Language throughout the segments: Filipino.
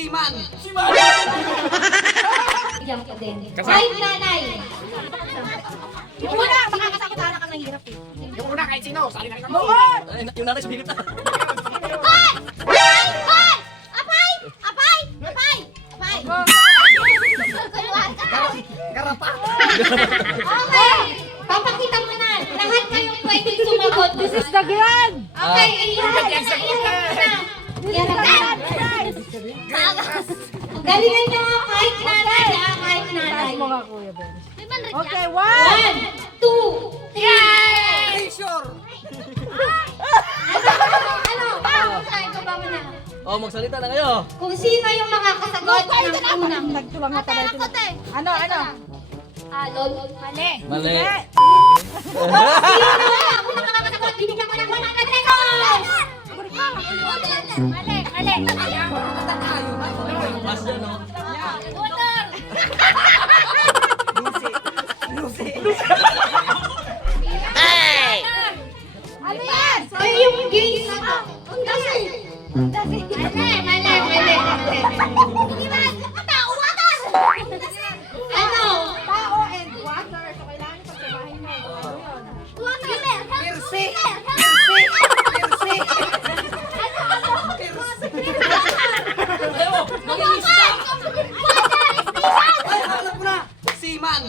Siman! Bigyan ko din. Kahit nanay. Yung una, makakasakit na anak ang nahihirap eh. Yung una kahit sino, sali na kami. Yung nanay sumigit na. Hoy! Hoy! Hoy! Apay! Apay! Apay! Apay! Garapa! Okay! Papakita mo na. Lahat kayong pwedeng sumagot. This is the grand! Okay, iharap mo na. Iharap mo na. Galingan nyo kahit nanay. Kahit nanay. Mo nga kuya Ben. Okay, Okay, 1! 1, 2, 3! Sure! Ano? Saan ko ba muna? Oh, magsalita na kayo. Kung sino yung makakasagot ng unang. Nagtulang na pala ito. Ano? Lol. Mali. Mali. Sino na wala? Unang makakasagot, binigyan ko ng 100 pesos! Mali. Mas yan, no? Water! Ano yan? Ay, yung games na to. Ang dasi. Mali. Hindi ba? Tao, water! Ano? Tao and water. So, kailangan pagsabahin mo. Water. Perse! Ay, alam ko na! Siman!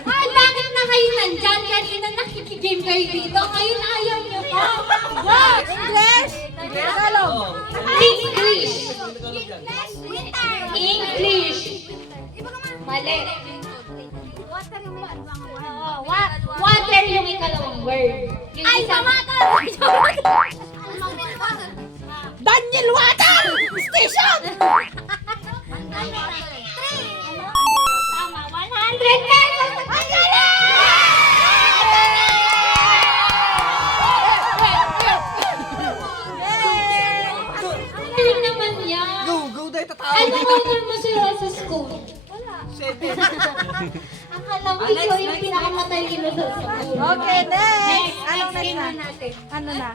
Ay, bakit na kayo nandyan? Kanina nakikigame kayo dito. Ngayon ayaw niyo pa. What? English? Tagalog. English. Mali. Water yung ikalawang word. Yung isang... Daniel Water! Station! Tama, 100 pesos! Ang galing! Galing naman yan. Go day tatawag Ano dito! honor mo sa school? Seven! Akala ko ikaw yung pinakamatalino sa school. Okay, next! Anong Next next na? natin. Ano na?